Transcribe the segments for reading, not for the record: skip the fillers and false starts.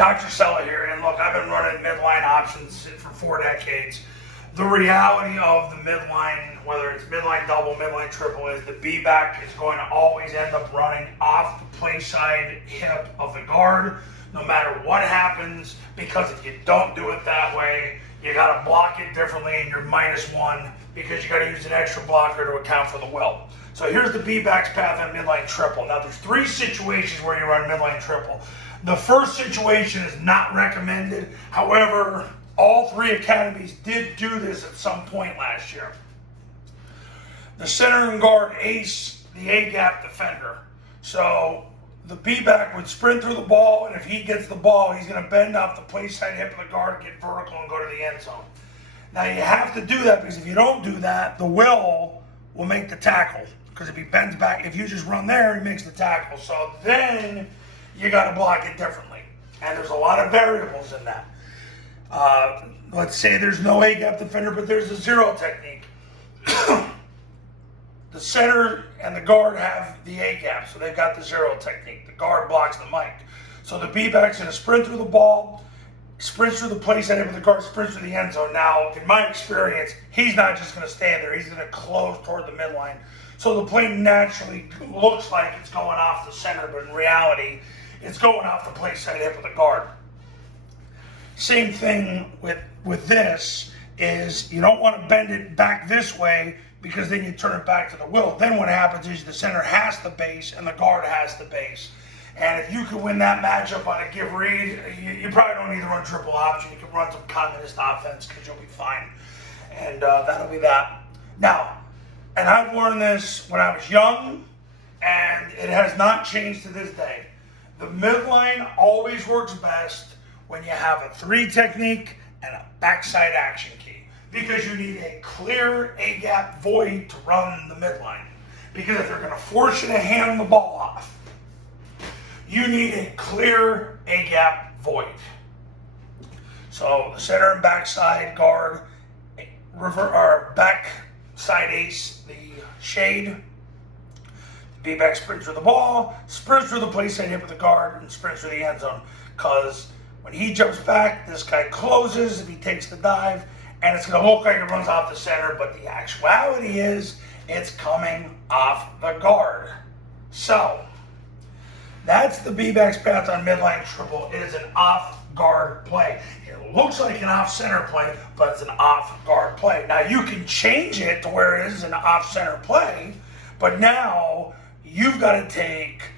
Dr. Sella here, and look, I've been running midline options for 4 decades. The reality of the midline, whether it's midline double, midline triple, is the B-back is going to always end up running off the play side hip of the guard, no matter what happens, because if you don't do it that way, you got to block it differently and you're -1 because you got to use an extra blocker to account for the will. So here's the B-back's path on midline triple. Now there's 3 situations where you run midline triple. The first situation is not recommended. However, all 3 academies did do this at some point last year. The center and guard ace the A-gap defender. So the B-back would sprint through the ball, and if he gets the ball, he's going to bend off the play side hip of the guard, get vertical, and go to the end zone. Now you have to do that because if you don't do that, the will make the tackle. Because if he bends back, if you just run there, he makes the tackle. So then you got to block it differently. And there's a lot of variables in that. Let's say there's no A-gap defender, but there's a zero technique. The center and the guard have the A-gap, so they've got the zero technique. The guard blocks the mic. So the B-back's going to sprint through the ball, sprints through the play side of the guard, sprints through the end zone. Now, in my experience, he's not just going to stand there. He's going to close toward the midline. So the play naturally looks like it's going off the center, but in reality, it's going off the play side hip of the guard. Same thing with this is you don't want to bend it back this way because then you turn it back to the will. Then what happens is the center has the base and the guard has the base. And if you can win that matchup on a give read, you probably don't need to run triple option. You can run some communist offense because you'll be fine. And that'll be that. Now, and I've learned this when I was young, and it has not changed to this day. The midline always works best when you have a 3 technique and a backside action key, because you need a clear A-gap void to run the midline. Because if they're going to force you to hand the ball off, you need a clear A-gap void. So the center and backside guard, or backside ace, the shade. B-back sprints through the ball, sprints through the play side hip of the guard, and sprints through the end zone. Because when he jumps back, this guy closes if he takes the dive, and it's going to look like it runs off the center, but the actuality is it's coming off the guard. So that's the B-back's path on midline triple. It is an off-guard play. It looks like an off-center play, but it's an off-guard play. Now, you can change it to where it is an off-center play, but now you've got to take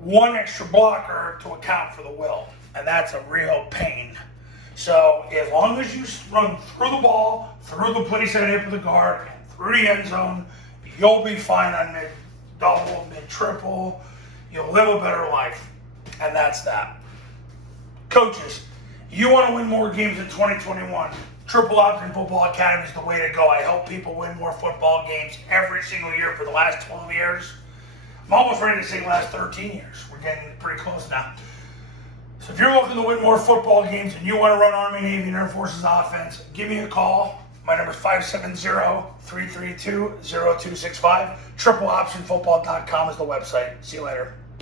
1 extra blocker to account for the will, and that's a real pain. So as long as you run through the ball, through the play side hip of the guard, and through the end zone, you'll be fine on mid-double, mid-triple. You'll live a better life, and that's that. Coaches, you want to win more games in 2021. Triple Option Football Academy is the way to go. I help people win more football games every single year for the last 12 years. I'm almost ready to say last 13 years. We're getting pretty close now. So if you're looking to win more football games and you want to run Army, Navy, and Air Force's offense, give me a call. My number is 570-332-0265. TripleOptionFootball.com is the website. See you later.